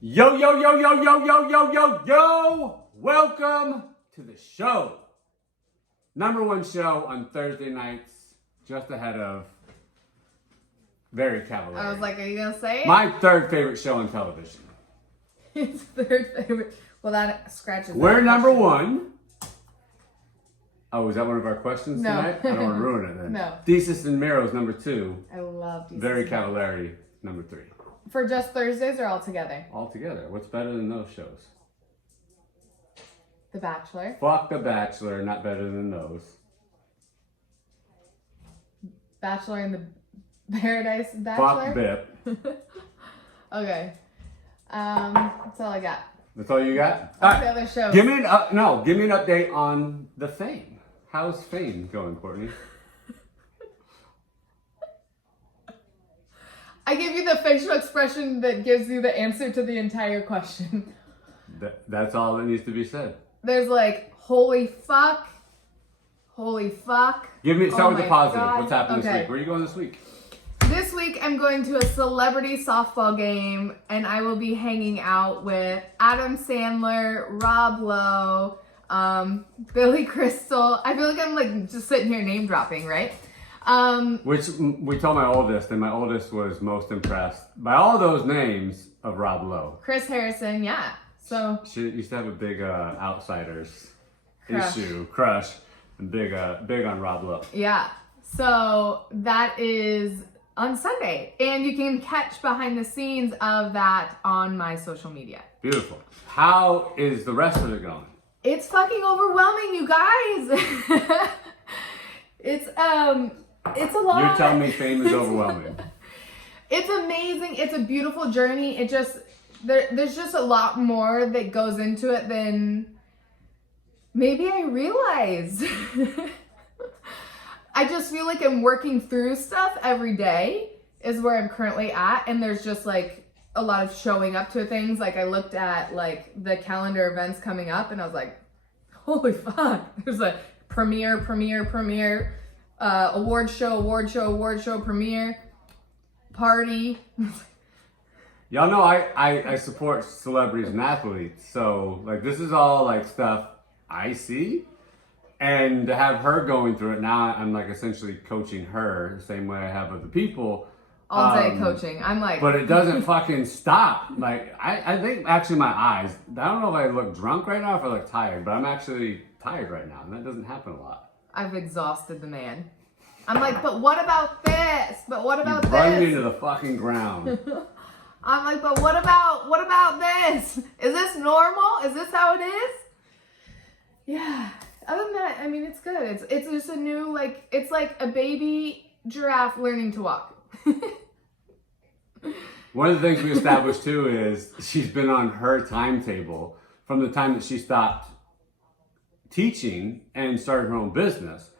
Yo, yo, yo, yo, yo, yo, yo, yo, yo! Welcome to the show. Number one show on Thursday nights, just ahead of Very Cavallari. I was like, are you going to say it? My third favorite show on television. His third favorite. Well, that scratches. We're that number question. one. Oh, is that one of our questions No. tonight? I don't want to ruin it then. No. Thesis and Miro's number two. I love these. Very Cavallari, number three. For just Thursdays or all together? All together. What's better than those shows? The Bachelor. Fuck The Bachelor, not better than those. Bachelor in the Paradise Bachelor. Fuck Bip. Okay. That's all I got. That's all you got? What's the other shows? Give me an update on the Fame. How's Fame going, Courtney? I give you the facial expression that gives you the answer to the entire question. That's all that needs to be said. There's like, holy fuck. Give me start with the my positive. God. What's happening this Okay. week? Where are you going this week? This week I'm going to a celebrity softball game and I will be hanging out with Adam Sandler, Rob Lowe, Billy Crystal. I feel like I'm like just sitting here name dropping, right? Which we told my oldest, and my oldest was most impressed by all those names of Rob Lowe. Chris Harrison, yeah. So She used to have a big Outsiders Crush. crush, and big on Rob Lowe. yeah. So that is on Sunday. And you can catch behind the scenes of that on my social media. Beautiful. How is the rest of it going? It's fucking overwhelming, you guys. It's a lot. You're telling me Fame is overwhelming. It's amazing. It's a beautiful journey. It just there's just a lot more that goes into it than maybe I realize. I just feel like I'm working through stuff every day is where I'm currently at, and there's just like a lot of showing up to things. Like I looked at like the calendar events coming up and I was like, holy fuck. There's a premiere, award show, premiere, party. Y'all know I support celebrities and athletes, so like this is all like stuff I see, and to have her going through it now, I'm like essentially coaching her the same way I have other people. All day coaching. I'm like, But it doesn't fucking stop. Like I think actually my eyes. I don't know if I look drunk right now or if I look tired, but I'm actually tired right now, and that doesn't happen a lot. I've exhausted the man. I'm like, but what about this? But what about You run me this? into the fucking ground. I'm like, but what about this? Is this normal? Is this how it is? Yeah. Other than that, I mean, it's good. It's just a new, like, it's like a baby giraffe learning to walk. One of the things we established too is she's been on her timetable from the time that she stopped teaching and started her own business.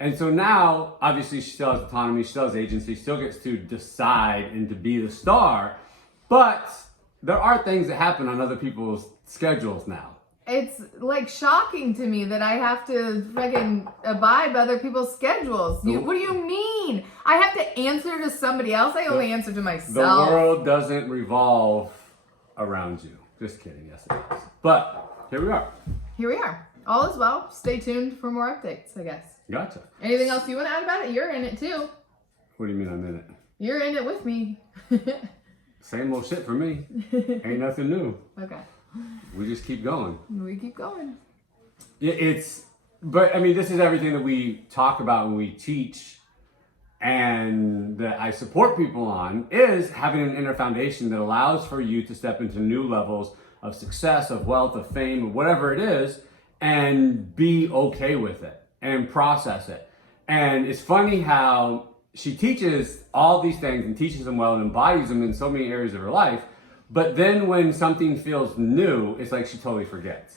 And so now, obviously, she still has autonomy, she still has agency, still gets to decide and to be the star. But there are things that happen on other people's schedules now. It's like shocking to me that I have to fucking abide by other people's schedules. What do you mean? I have to answer to somebody else? I only answer to The myself. world doesn't revolve around you. Just kidding, yes it is. But here we are. Here we are. All is well. Stay tuned for more updates, I guess. Gotcha. Anything else you want to add about it? You're in it too. What do you mean I'm in it? You're in it with me. Same old shit for me. Ain't nothing new. Okay. We just keep going. We keep going. But I mean, this is everything that we talk about when we teach and that I support people on is having an inner foundation that allows for you to step into new levels of success, of wealth, of fame, of whatever it is, and be okay with it and process it. And it's funny how she teaches all these things and teaches them well and embodies them in so many areas of her life. But then when something feels new, it's like she totally forgets.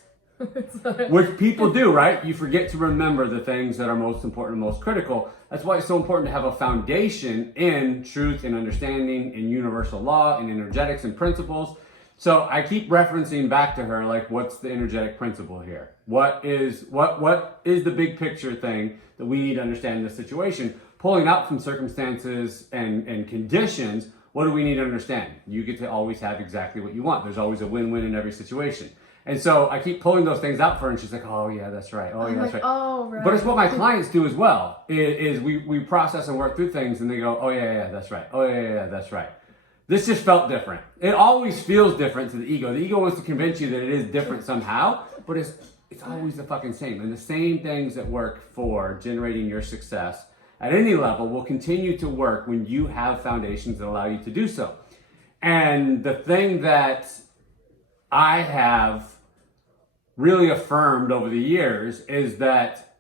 Which people do, right? You forget to remember the things that are most important and most critical. That's why it's so important to have a foundation in truth and understanding, in universal law, in energetics and principles. So I keep referencing back to her, like, what's the energetic principle here? What is the big picture thing that we need to understand in this situation? Pulling out from circumstances and conditions what do we need to understand? You get to always have exactly what you want. There's always a win-win in every situation. And so I keep pulling those things out for her, and she's like, oh yeah, that's right. Oh yeah, that's right. Oh, right. But it's what my clients do as well, is we process and work through things, and they go, oh yeah, that's right. Oh yeah, that's right. This just felt different. It always feels different to the ego. The ego wants to convince you that it is different somehow, but it's always the fucking same. And the same things that work for generating your success at any level will continue to work when you have foundations that allow you to do so. And the thing that I have really affirmed over the years is that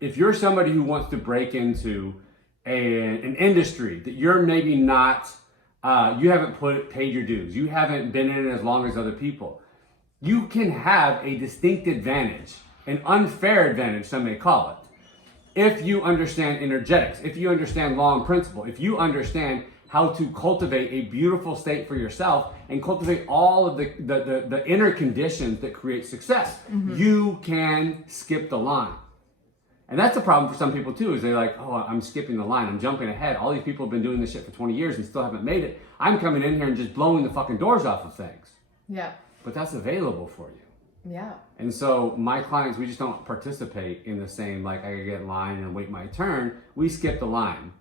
if you're somebody who wants to break into an industry that you're maybe not, you haven't paid your dues, you haven't been in it as long as other people, you can have a distinct advantage, an unfair advantage, some may call it, if you understand energetics, if you understand law and principle, if you understand how to cultivate a beautiful state for yourself and cultivate all of the inner conditions that create success. You can skip the line. And that's the problem for some people too, is they're like, oh, I'm skipping the line, I'm jumping ahead. All these people have been doing this shit for 20 years and still haven't made it. I'm coming in here and just blowing the fucking doors off of things. Yeah. But that's available for you. Yeah. And so my clients, we just don't participate in the same, like, I gotta get in line and wait my turn. We skip the line.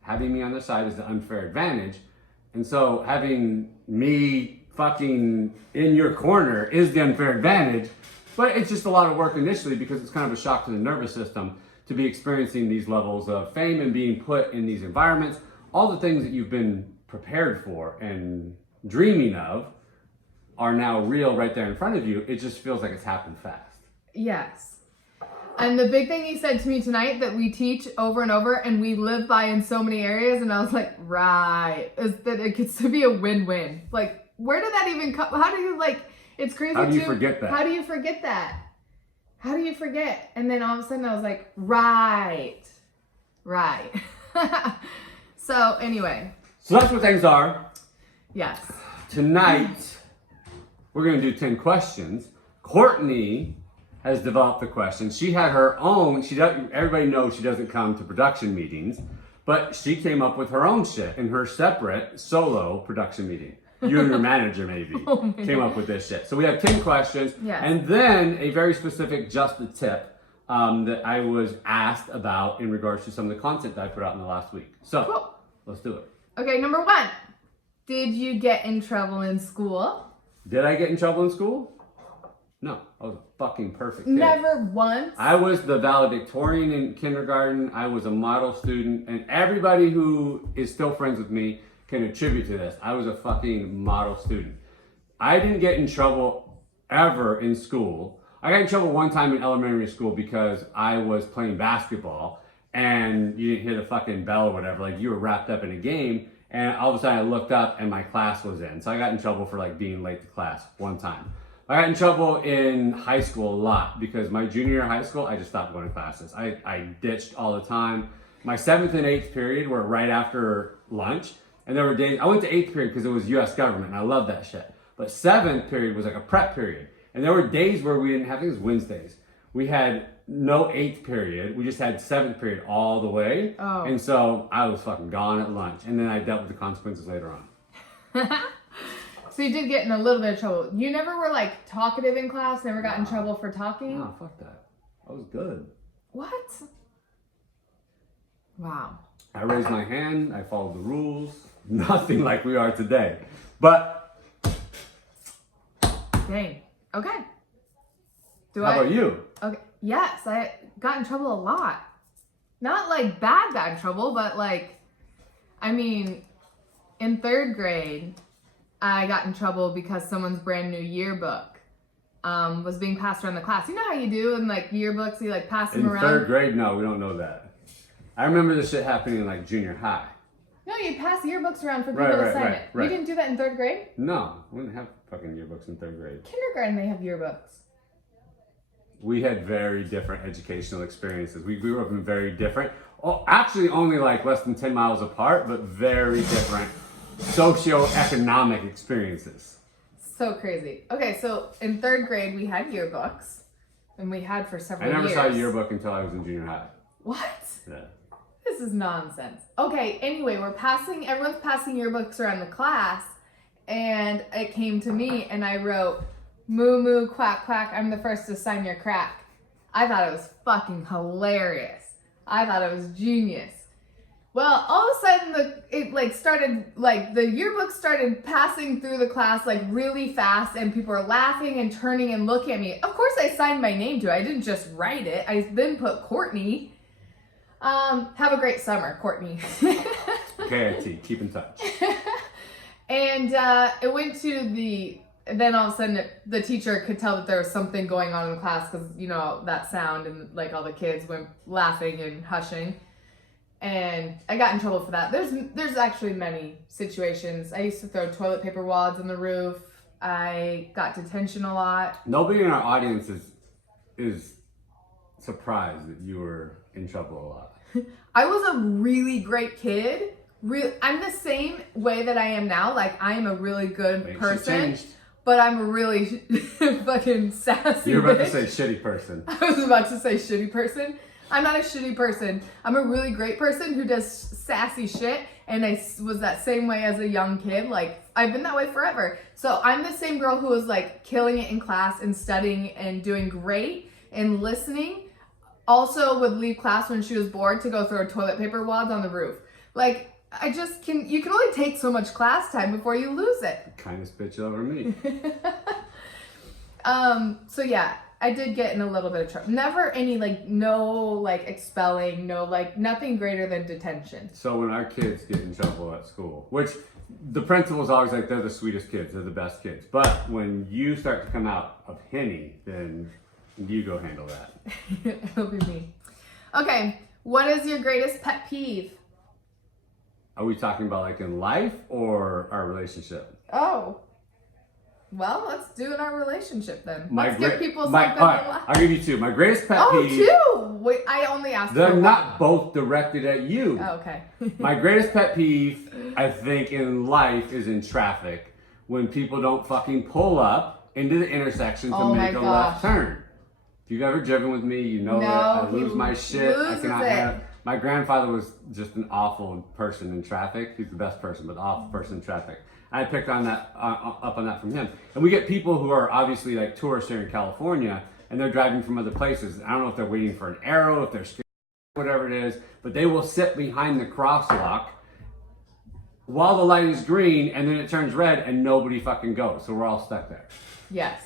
Having me on the side is the unfair advantage. And so having me fucking in your corner is the unfair advantage. But it's just a lot of work initially because it's kind of a shock to the nervous system to be experiencing these levels of fame and being put in these environments. All the things that you've been prepared for and dreaming of are now real right there in front of you. It just feels like it's happened fast. Yes. And the big thing he said to me tonight that we teach over and over and we live by in so many areas, and I was like, right, is that it gets to be a win-win. Like, where did that even come? How do you, like, it's crazy. How do you forget that? How do you forget that? How do you forget? And then all of a sudden I was like, right. So anyway. So that's what things are. Yes. Tonight, we're going to do 10 questions. Courtney has developed the questions. She had her own, everybody knows she doesn't come to production meetings, but she came up with her own shit in her separate solo production meeting. You and your manager maybe came up with this shit. So we have 10 questions, and then a very specific just the tip that I was asked about in regards to some of the content that I put out in the last week. So let's do it. Okay, number 1. Did you get in trouble in school? Did I get in trouble in school? No, I was a fucking perfect kid. Never once? I was the valedictorian in kindergarten. I was a model student, and everybody who is still friends with me can attribute to this. I was a fucking model student. I didn't get in trouble ever in school. I got in trouble one time in elementary school because I was playing basketball and you didn't hear the fucking bell or whatever. Like, you were wrapped up in a game, and all of a sudden I looked up and my class was in. So I got in trouble for like being late to class one time. I got in trouble in high school a lot because my junior year of high school, I just stopped going to classes. I ditched all the time. My 7th and 8th period were right after lunch. And there were days, I went to 8th period because it was US government and I love that shit. But 7th period was like a prep period. And there were days where we didn't have, I think it was Wednesdays. We had no 8th period. We just had 7th period all the way. Oh. And so I was fucking gone at lunch. And then I dealt with the consequences later on. So you did get in a little bit of trouble. You never were like talkative in class? Never got in trouble for talking? No, fuck that. I was good. What? Wow. I raised my hand. I followed the rules. Nothing like we are today. But. Dang. Okay. How about you? Okay. Yes, I got in trouble a lot. Not like bad trouble, but like, I mean, in 3rd grade, I got in trouble because someone's brand new yearbook was being passed around the class. You know how you do in like yearbooks, you like pass them around? In 3rd grade, no, we don't know that. I remember this shit happening in like junior high. No, you pass yearbooks around for people to sign it. Right. You didn't do that in 3rd grade? No, we didn't have fucking yearbooks in 3rd grade. Kindergarten, they have yearbooks. We had very different educational experiences. We grew up in very different, actually only like less than 10 miles apart, but very different socioeconomic experiences. So crazy. Okay, so in 3rd grade, we had yearbooks, and we had for several years. I never saw a yearbook until I was in junior high. What? Yeah. This is nonsense. Okay, anyway, everyone's passing yearbooks around the class, and it came to me, and I wrote, moo moo, quack quack, I'm the first to sign your crack. I thought it was fucking hilarious. I thought it was genius. Well, all of a sudden, the yearbook started passing through the class like really fast, and people were laughing and turning and looking at me. Of course, I signed my name to it. I didn't just write it. I then put Courtney. Have a great summer, Courtney. KIT, keep in touch. And it went to then all of a sudden the teacher could tell that there was something going on in the class because, you know, that sound and like all the kids went laughing and hushing. And I got in trouble for that. There's actually many situations. I used to throw toilet paper wads on the roof. I got detention a lot. Nobody in our audience is surprised that you were in trouble a lot. I was a really great kid. I'm the same way that I am now. Like, I am a really good person, but I'm a really fucking sassy You were about bitch. to say shitty person. I was about to say shitty person. I'm not a shitty person. I'm a really great person who does sassy shit, and I was that same way as a young kid. Like, I've been that way forever. So I'm the same girl who was like killing it in class and studying and doing great and listening. Also would leave class when she was bored to go throw toilet paper wads on the roof. Like, you can only take so much class time before you lose it. Kindest bitch over me. So yeah, I did get in a little bit of trouble. Never any no expelling, no nothing greater than detention. So when our kids get in trouble at school, which the principal's always like, they're the sweetest kids, they're the best kids. But when you start to come out of Henny, then you go handle that. It'll be me. Okay, what is your greatest pet peeve? Are we talking about like in life or our relationship? Oh. Well, let's do in our relationship then. Let's give people something to laugh. I'll give you two. My greatest pet peeve. Oh, two? Wait, I only asked They're for not both directed at you. Oh, okay. My greatest pet peeve, I think, in life is in traffic. When people don't fucking pull up into the intersection to make a left turn. If you've ever driven with me, you know that I lose my shit. I cannot have it. My grandfather was just an awful person in traffic. He's the best person, but awful person in traffic. I picked on that up on that from him. And we get people who are obviously like tourists here in California, and they're driving from other places. I don't know if they're waiting for an arrow, if they're scared, whatever it is, but they will sit behind the crosswalk while the light is green, and then it turns red, and nobody fucking goes. So we're all stuck there. Yes.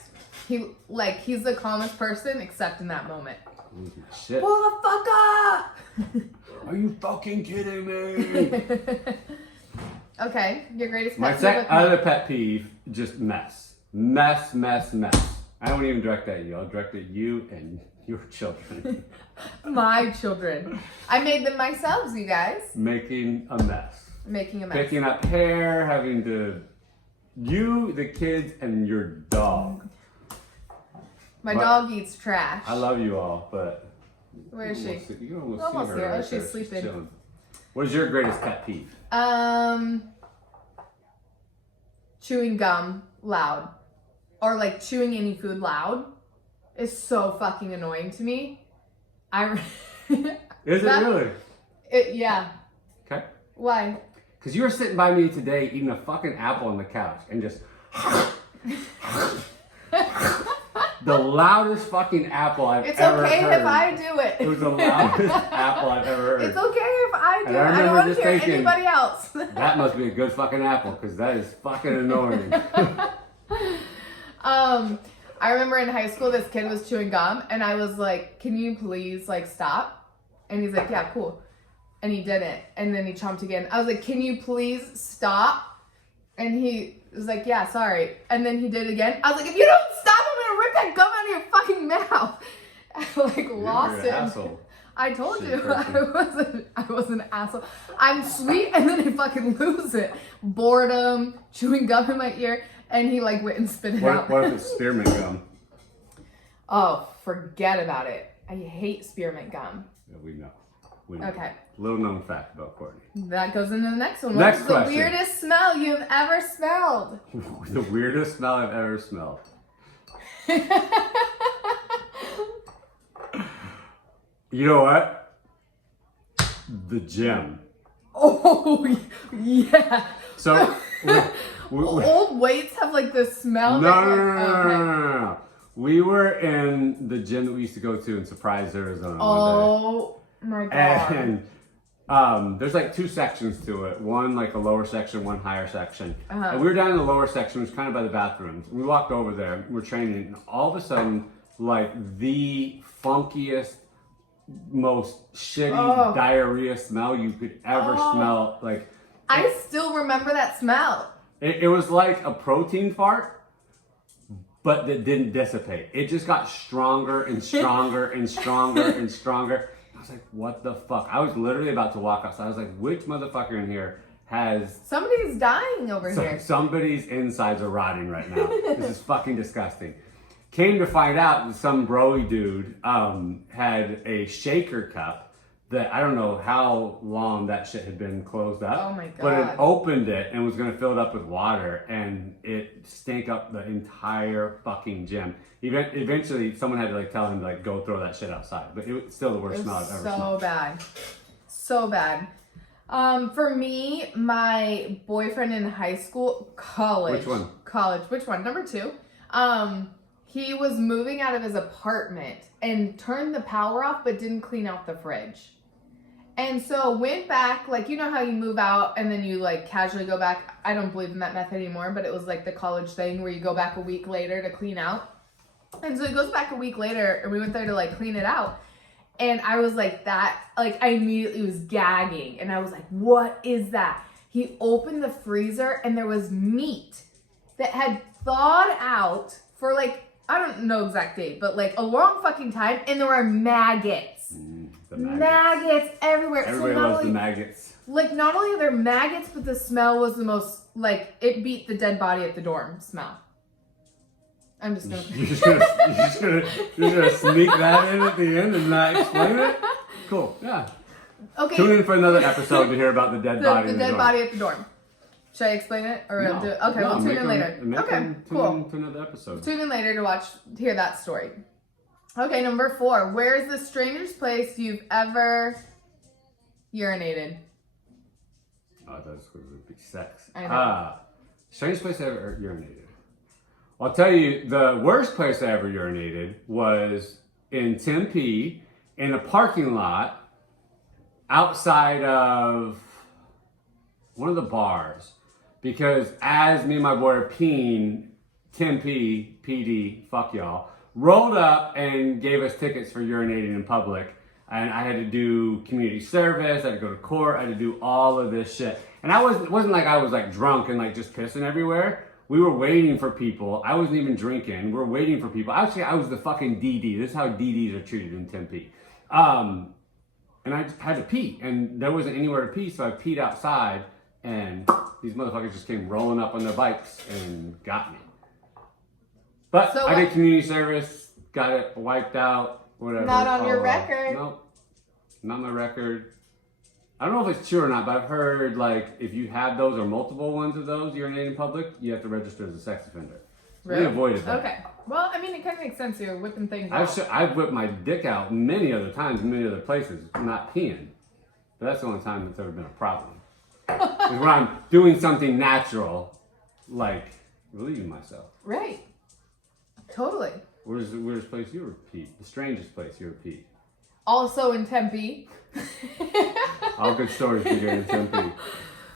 He's the calmest person except in that moment. Lose my shit. Pull the fuck up! Are you fucking kidding me? Okay, your greatest My pet peeve. other pet peeve, just mess. Mess. I don't even direct that at you. I'll direct it at you and your children. My children. I made them myself, you guys. Making a mess. Making a mess. Picking up hair, you, the kids, and your dog. My dog eats trash. I love you all, but... Where is she? You almost Almost see her here. right She's there. sleeping. Chilling. What is your greatest pet peeve? Chewing gum loud. Or chewing any food loud is so fucking annoying to me. Is it really? Yeah. Okay. Why? Because you were sitting by me today eating a fucking apple on the couch and just... the loudest fucking apple I've ever heard. It's okay if I do it. It was the loudest apple I've ever heard. It's okay if I do And it. I don't remember want just to hear thinking, anybody else. that must be a good fucking apple, because that is fucking annoying. I remember in high school, this kid was chewing gum, and I was like, can you please, stop? And he's like, yeah, cool. And he didn't. And then he chomped again. I was like, can you please stop? And he was like, yeah, sorry. And then he did it again. I was like, if you don't stop, I'm gonna rip that gum out of your fucking mouth. I lost it. Asshole. I told Shitty you I was an asshole. I'm sweet and then I fucking lose it. Boredom, chewing gum in my ear, and he went and spit it out. What if it's spearmint gum? Oh, forget about it. I hate spearmint gum. Yeah, we know. know. Okay. Little known fact about Courtney. That goes into the next one. Next What's question. the weirdest smell you've ever smelled? The weirdest smell I've ever smelled. You know what? the gym. Oh, yeah. So Old weights have like the smell. no, that, no, like, no, no, no, okay. no, no, no. We were in the gym that we used to go to in Surprise, Arizona. Oh my One day. god. And there's like two sections to it. One like a lower section, one higher section. And we were down in the lower section, which was kind of by the bathrooms. We walked over there, we're training, and all of a sudden, like the funkiest, most shitty diarrhea smell you could ever smell. Like I still remember that smell. it was like a protein fart, but that didn't dissipate. It just got stronger and stronger and stronger and stronger. I was like, what the fuck? I was literally about to walk outside. I was like, which motherfucker in here has... Somebody's dying over here. Somebody's insides are rotting right now. This is fucking disgusting. Came to find out that some broy dude had a shaker cup that I don't know how long that shit had been closed up. Oh my But God. it opened it and was gonna fill it up with water, and it stank up the entire fucking gym. Eventually, someone had to like tell him to like go throw that shit outside. But it was still the worst It smell was I've ever so smelled. bad. So bad. For me, my boyfriend in high school, college. Which one? College. Which one? Number 2. He was moving out of his apartment and turned the power off, but didn't clean out the fridge. And so went back, like, you know how you move out and then you like casually go back. I don't believe in that method anymore, but it was like the college thing where you go back a week later to clean out. And so he goes back a week later and we went there to like clean it out. And I was like that, like I immediately was gagging and I was like, what is that? He opened the freezer and there was meat that had thawed out for like, I don't know exact date, but like a long fucking time, and there were maggots. The maggots. Maggots everywhere. Everybody so not loves only, the maggots. like not only are there maggots, but the smell was the most, like it beat the dead body at the dorm smell. I'm just gonna You're just gonna sneak that in at the end and not explain it? Cool, yeah. Okay. Tune in for another episode to hear about the dead body. The in dead dorm. body at the dorm. Should I explain it? Or No, do, okay, no, we'll tune make in them- later. make Okay, them tune cool. in to another episode. Tune in later to hear that story. Okay, number 4. Where's the strangest place you've ever urinated? Oh, that's going to be sex. I know. Strangest place I ever urinated. I'll tell you, the worst place I ever urinated was in Tempe in a parking lot outside of one of the bars. Because as me and my boy are peeing, Tempe PD, fuck y'all, rolled up and gave us tickets for urinating in public. And I had to do community service, I had to go to court, I had to do all of this shit. And it wasn't like I was like drunk and like just pissing everywhere. We were waiting for people. I wasn't even drinking. We're waiting for people. Actually, I was the fucking DD. This is how DDs are treated in Tempe. And I just had to pee, and there wasn't anywhere to pee, so I peed outside, and these motherfuckers just came rolling up on their bikes and got me. But So I did community service, got it wiped out, whatever. Not on your Oh, record. Nope, not my record. I don't know if it's true or not, but I've heard like if you have those or multiple ones of those urinating in public, you have to register as a sex offender. So we avoided that. Okay. Well, I mean, it kind of makes sense. You're whipping things I've out. I've whipped my dick out many other times, in many other places, not peeing. But that's the only time that's ever been a problem. Is when I'm doing something natural, like relieving myself. Right. Totally. Where's the weirdest place you ever peed? The strangest place you ever peed? Also in Tempe. All good stories to get in Tempe.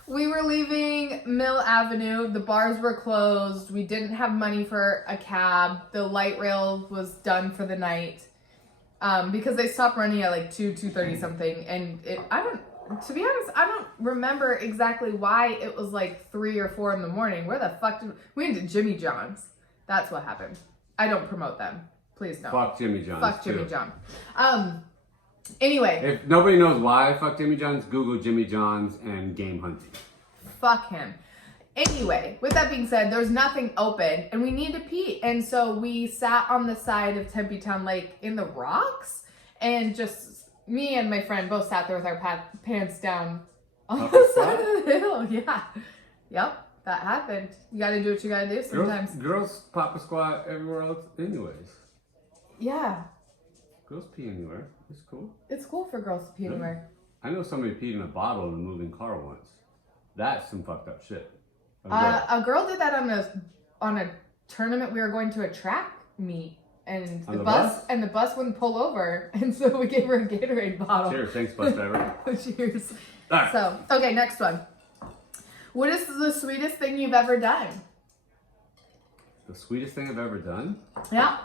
We were leaving Mill Avenue. The bars were closed. We didn't have money for a cab. The light rail was done for the night. Because they stopped running at like 2:30 something. And to be honest, I don't remember exactly why it was like 3 or 4 in the morning. Where the fuck we went to Jimmy John's. That's what happened. I don't promote them. Please don't. Fuck Jimmy John's. Fuck Jimmy too. John. Anyway, If nobody knows why I fuck Jimmy John's, Google Jimmy John's and game hunting. fuck him. Anyway, with that being said, there's nothing open and we need to pee. And so we sat on the side of Tempe Town Lake in the rocks, and just me and my friend both sat there with our pants down on Up the the side spot? of the hill. Yeah. Yep. That happened. You gotta do what you gotta do sometimes. Girls pop a squat everywhere else anyways. Yeah. Girls pee anywhere. It's cool. It's cool for girls to pee Yeah. anywhere. I know somebody peed in a bottle in a moving car once. That's some fucked up shit. A girl did that on a tournament. We were going to a track meet, and On the bus? and the bus wouldn't pull over, and so we gave her a Gatorade bottle. Cheers, thanks, bus driver. Cheers. All right. So, okay, next one. What is the sweetest thing you've ever done? The sweetest thing I've ever done? Yeah.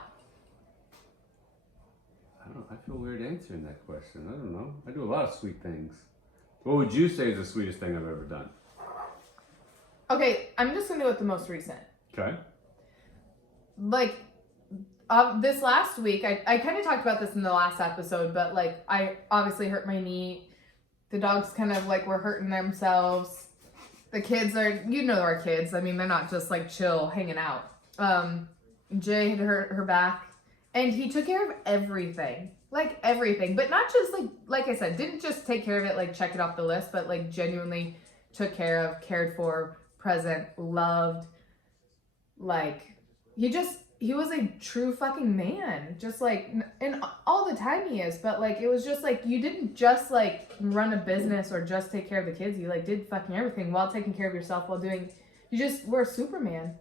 I feel weird answering that question. I don't know. I do a lot of sweet things. What would you say is the sweetest thing I've ever done? Okay, I'm just gonna go with the most recent. Okay. Like, this last week, I kind of talked about this in the last episode, but like, I obviously hurt my knee. The dogs kind of like were hurting themselves. The kids are, you know, our kids. I mean, they're not just like chill hanging out. Jay had hurt her back, and he took care of everything, like everything, but not just like I said, didn't just take care of it, like check it off the list, but like genuinely took care of, cared for, present, loved. Like, he was a true fucking man, just like, and all the time he is, but like, it was just like, you didn't just like run a business or just take care of the kids. You like did fucking everything while taking care of yourself, while doing, you just were a Superman.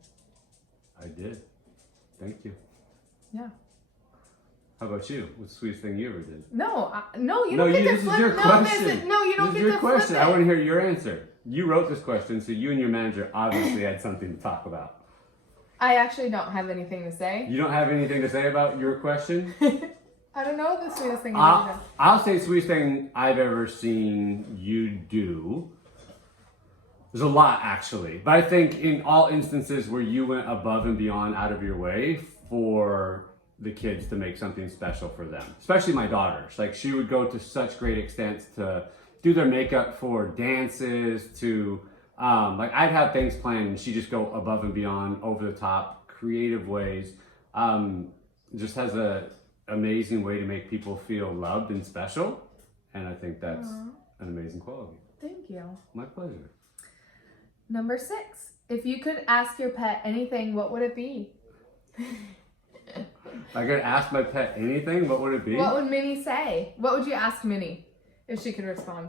I did. Thank you. Yeah. How about you? What's the sweetest thing you ever did? No, you don't get this to flip. is your question. No, you don't This get is your to question. flip it. I want to hear your answer. You wrote this question, so you and your manager obviously had something to talk about. I actually don't have anything to say. You don't have anything to say about your question? I don't know the sweetest thing you've ever done. I'll say sweetest thing I've ever seen you do. There's a lot, actually. But I think in all instances where you went above and beyond out of your way for the kids to make something special for them, especially my daughters. Like, she would go to such great extents to do their makeup for dances, to like, I'd have things planned and she'd just go above and beyond, over the top, creative ways. Just has a amazing way to make people feel loved and special. And I think that's an amazing quality. Thank you. My pleasure. Number 6. If you could ask your pet anything, what would it be? If I could ask my pet anything, what would it be? What would Minnie say? What would you ask Minnie if she could respond?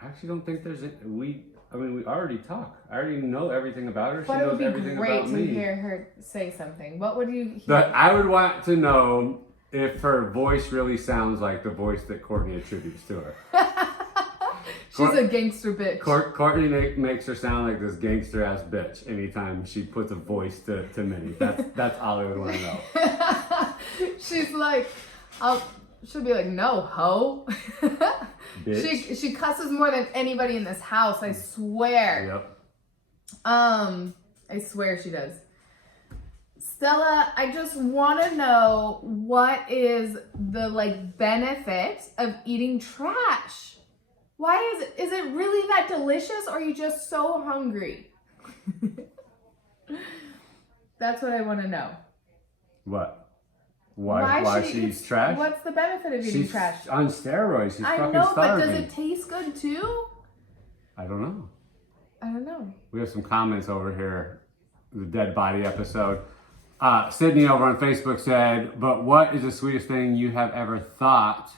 I actually don't think there's we already talk. I already know everything about her. She But it would knows be everything great about to me. hear her say something. What would you hear? But I would want to know if her voice really sounds like the voice that Courtney attributes to her. She's a gangster bitch. Courtney makes her sound like this gangster ass bitch anytime she puts a voice to Minnie. That's all I would want to know. She's like, she'll be like, no, ho. Bitch. She cusses more than anybody in this house, I swear. Yep. I swear she does. Stella, I just want to know, what is the like benefit of eating trash? Why is it really that delicious, or are you just so hungry? That's what I want to know. What? Why she eats trash? What's the benefit of eating She's trash? on steroids. She's I fucking know, starving. but does it taste good too? I don't know. I don't know. We have some comments over here. The dead body episode. Sydney over on Facebook said, "But what is the sweetest thing you have ever thought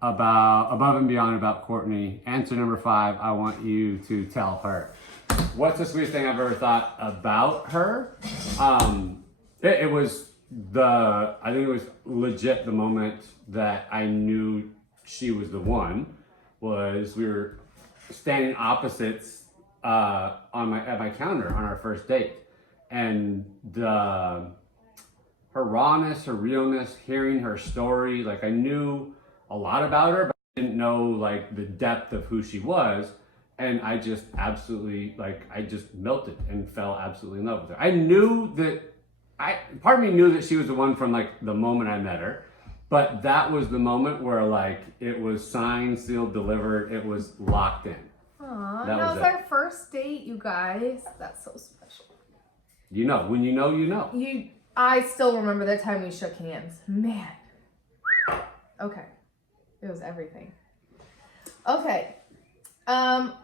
about, above and beyond, about Courtney?" Answer number 5. I want you to tell her. What's the sweetest thing I've ever thought about her? It was I think it was legit the moment that I knew she was the one. Was we were standing opposites at my counter on our first date, and her rawness, her realness, hearing her story, like, I knew a lot about her, but I didn't know like the depth of who she was. And I just absolutely, like, I just melted and fell absolutely in love with her. I knew that, part of me knew that she was the one from like the moment I met her, but that was the moment where like it was signed, sealed, delivered. It was locked in. Aw, That that was was our first date, you guys. That's so special. You know, when you know, you know. I still remember the time we shook hands. Man. Okay. It was everything. Okay.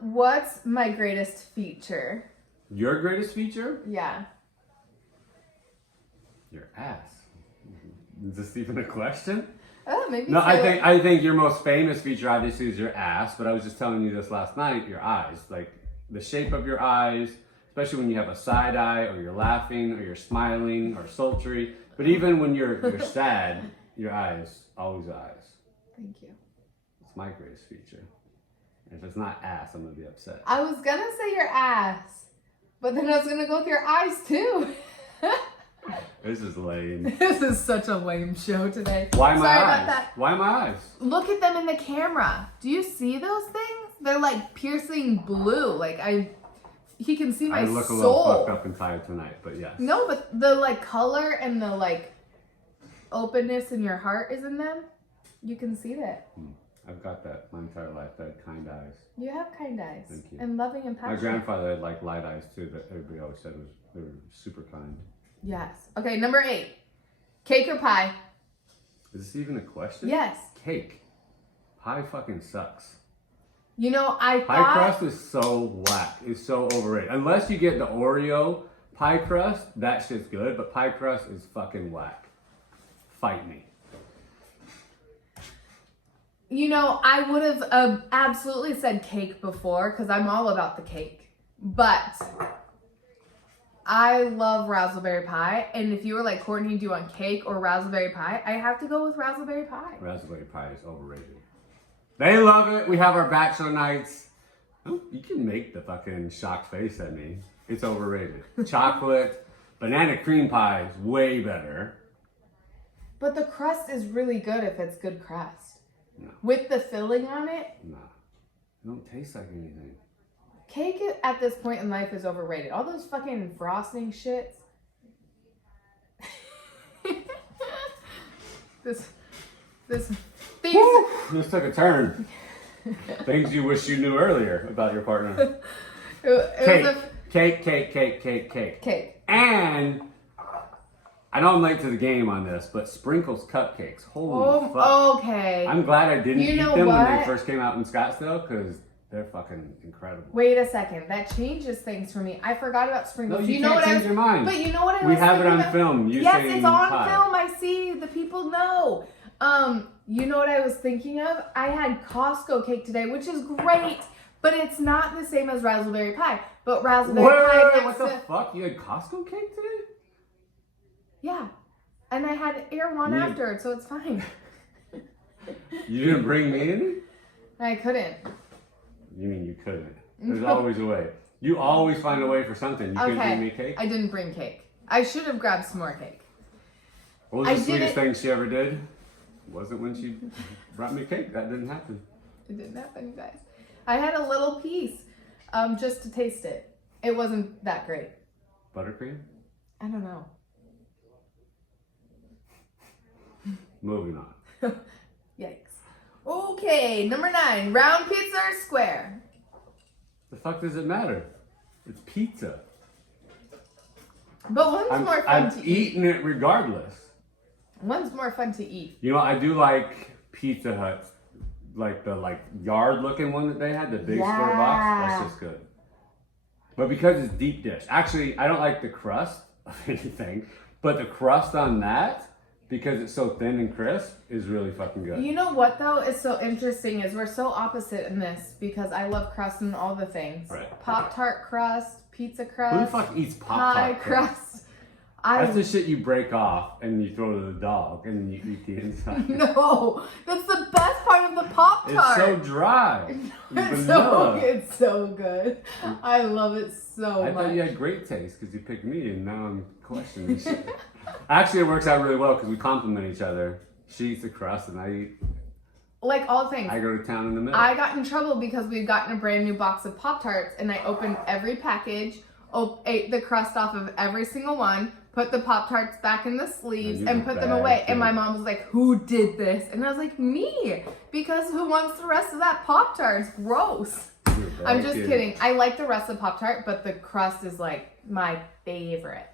What's my greatest feature? Your greatest feature? Yeah. Your ass. Is this even a question? Oh, maybe No, so. I think your most famous feature obviously is your ass, but I was just telling you this last night, your eyes. Like the shape of your eyes, especially when you have a side eye or you're laughing or you're smiling or sultry. But even when you're sad, your eyes, always eyes. Thank you. It's my greatest feature. If it's not ass, I'm gonna be upset. I was gonna say your ass, but then I was gonna go with your eyes too. This is lame. This is such a lame show today. Why my Sorry eyes? about that. Why my eyes? Look at them in the camera. Do you see those things? They're like piercing blue. Like he can see my I look a soul. little fucked up and tired tonight, but yes. No, but the like color and the like openness in your heart is in them. You can see that. I've got that my entire life. I had kind eyes. You have kind eyes. Thank you. And loving and My passionate. grandfather had like light eyes too. That everybody always said they were super kind. Yes. Okay, number 8. Cake or pie? Is this even a question? Yes. Cake. Pie fucking sucks. You know, I Pie thought crust is so whack. It's so overrated. Unless you get the Oreo pie crust, that shit's good. But pie crust is fucking whack. Fight me. You know, I would have absolutely said cake before because I'm all about the cake. But I love raspberry pie. And if you were like, Courtney, do you want cake or raspberry pie? I have to go with raspberry pie. Raspberry pie is overrated. They love it. We have our bachelor nights. Oh, you can make the fucking shocked face at me. It's overrated. Chocolate, banana cream pie is way better. But the crust is really good if it's good crust. No. With the filling on it, Nah. It don't taste like anything. cake at this point in life is overrated. All those fucking frosting shits. this things. Woo! This took a turn. Things you wish you knew earlier about your partner. It was Cake, a cake. cake. And I know I'm late to the game on this, but sprinkles cupcakes. Holy fuck. Oh, okay. I'm glad I didn't You eat know them when they what? first came out in Scottsdale because they're fucking incredible. Wait a second. That changes things for me. I forgot about No, sprinkles. you know can't what I change was, your mind. But you know what I We was have it thinking on about? film. You Yes, saying it's on pie. film. I see. The people know. You know what I was thinking of? I had Costco cake today, which is great, but it's not the same as raspberry pie. But raspberry pie Wait, next what the to, fuck? You had Costco cake today? yeah. And I had Air One You- afterwards, so it's fine. You didn't bring me any? I couldn't. You mean you couldn't? There's always a way. You always find a way for something. You couldn't bring me cake? I didn't bring cake. I should have grabbed some more cake. What was I the sweetest didn't- thing she ever did? Wasn't when she brought me cake. That didn't happen. It didn't happen, you guys. I had a little piece, just to taste it. It wasn't that great. Buttercream? I don't know. Moving on. Yikes. Okay, number 9. Round pizza or square? The fuck does it matter? It's pizza. But one's more fun I'm to eat. eating it regardless. One's more fun to eat. You know, I do like Pizza Hut, like the yard looking one that they had, the big square box. That's just good. But because it's deep dish, actually, I don't like the crust of anything, but the crust on that, because it's so thin and crisp, is really fucking good. You know what though is so interesting is we're so opposite in this because I love crust and all the things. Right. Pop-Tart crust, pizza crust, Who the fuck eats pie Pop-Tart crust? crust. That's the shit you break off and you throw to the dog and then you eat the inside. No, that's the best part of the Pop-Tart. It's so dry. It's Vanilla. it's so good. I love it so I much. thought you had great taste because you picked me, and now I'm questioning shit. Actually, it works out really well because we complement each other. She eats the crust, and Like all things. I go to town in the middle. I got in trouble because we'd gotten a brand new box of Pop-Tarts and I opened every package, ate the crust off of every single one, put the Pop-Tarts back in the sleeves And and you put were them bad, away. And too. my mom was like, who did this? And I was like, me. Because who wants the rest of that Pop-Tart? It's gross. You're a bad I'm just kid. kidding. I like the rest of Pop-Tart, but the crust is like my favorite.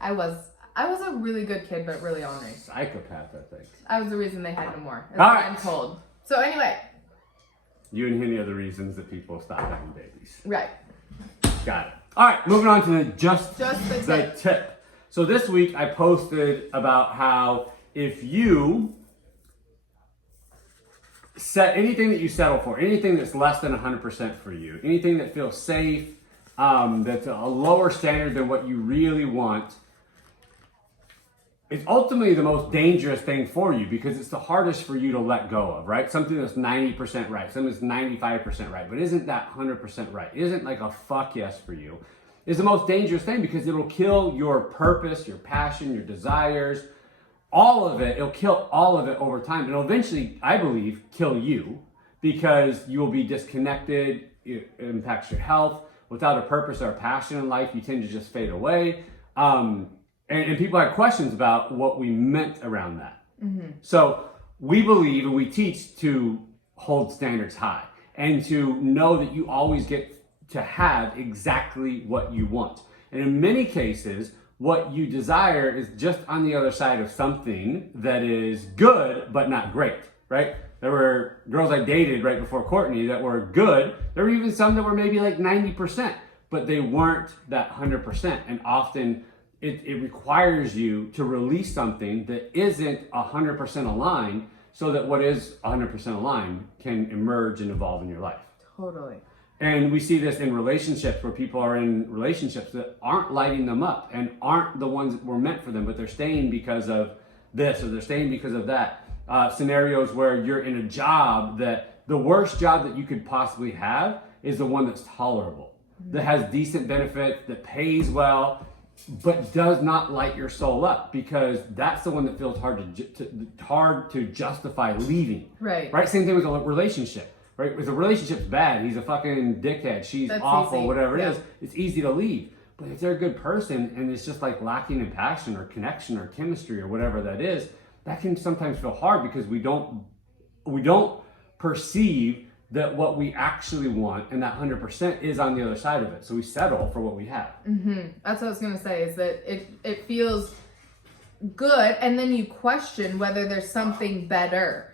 I was a really good kid, but really ornery. Psychopath, I think. I was the reason they had no more. That's All what right. I'm told. So anyway, You and Henny are the reasons that people stop having babies. right. Got it. All right, moving on to just Just the the tip. tip. So this week I posted about how if you set anything that you settle for, anything that's less than 100% for you, anything that feels safe, that's a lower standard than what you really want, it's ultimately the most dangerous thing for you because it's the hardest for you to let go of, right? Something that's 90% right, something that's 95% right, but isn't that 100% right? Isn't like a fuck yes for you, is the most dangerous thing because it'll kill your purpose, your passion, your desires, all of it. It'll kill all of it over time. And it'll eventually, I believe, kill you because you will be disconnected. It impacts your health. Without a purpose or a passion in life, you tend to just fade away. And people have questions about what we meant around that. Mm-hmm. So we believe and we teach to hold standards high and to know that you always get to have exactly what you want. And in many cases, what you desire is just on the other side of something that is good, but not great, right? There were girls I dated right before Courtney that were good. There were even some that were maybe like 90%, but they weren't that 100%. And often it requires you to release something that isn't 100% aligned so that what is 100% aligned can emerge and evolve in your life. Totally. And we see this in relationships where people are in relationships that aren't lighting them up and aren't the ones that were meant for them, but they're staying because of this or they're staying because of that. Scenarios where you're in a job that the worst job that you could possibly have is the one that's tolerable, that has decent benefits, that pays well, but does not light your soul up because that's the one that feels hard to justify leaving. Right. Same thing with a relationship. Right? If the relationship's bad, he's a fucking dickhead, she's That's awful, easy. whatever it Yeah. is, it's easy to leave. But if they're a good person and it's just like lacking in passion or connection or chemistry or whatever that is, that can sometimes feel hard because we don't perceive that what we actually want and that 100% is on the other side of it. So we settle for what we have. Mm-hmm. That's what I was gonna say. Is that it feels good, and then you question whether there's something better.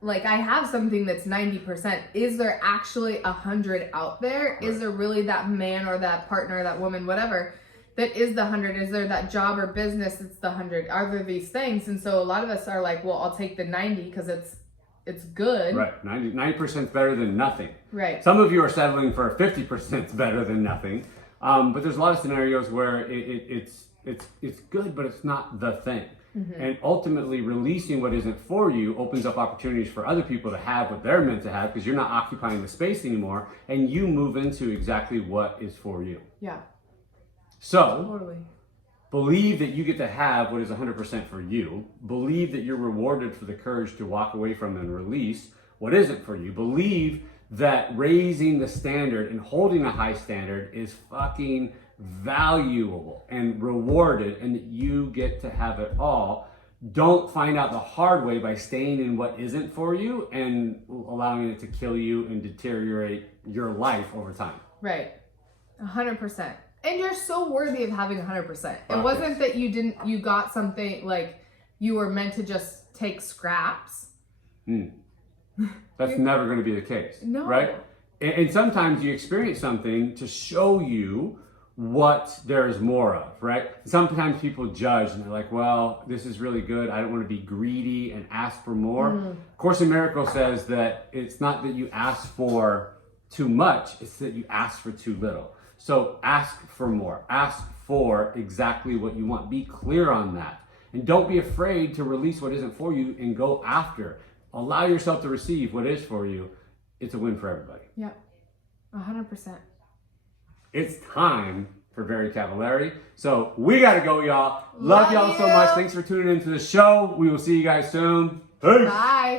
Like I have something that's 90%. Is there actually 100 out there? Right. Is there really that man or that partner, that woman, whatever, that is the 100? Is there that job or business that's the 100? Are there these things? And so a lot of us are like, well, I'll take the 90 because it's good. Right. 90% is better than nothing. Right. Some of you are settling for 50% better than nothing. But there's a lot of scenarios where it's good, but it's not the thing. Mm-hmm. And ultimately releasing what isn't for you opens up opportunities for other people to have what they're meant to have because you're not occupying the space anymore and you move into exactly what is for you. Yeah. So, totally. Believe that you get to have what is 100% for you. Believe that you're rewarded for the courage to walk away from and release what isn't for you. Believe that raising the standard and holding a high standard is fucking valuable and rewarded and that you get to have it all. Don't find out the hard way by staying in what isn't for you and allowing it to kill you and deteriorate your life over time. Right. 100%. And you're so worthy of having 100%. It wasn't that you got something like you were meant to just take scraps. That's never going to be the case. No. Right? And sometimes you experience something to show you what there's more of, right? Sometimes people judge and they're like, well, this is really good. I don't want to be greedy and ask for more. Course in Miracles says that it's not that you ask for too much, it's that you ask for too little. So ask for more. Ask for exactly what you want. Be clear on that. And don't be afraid to release what isn't for you and go after. Allow yourself to receive what is for you. It's a win for everybody. Yep. 100%. It's time for Very Cavallari. So we got to go, y'all. Love y'all so much. Thanks for tuning into the show. We will see you guys soon. Peace. Bye.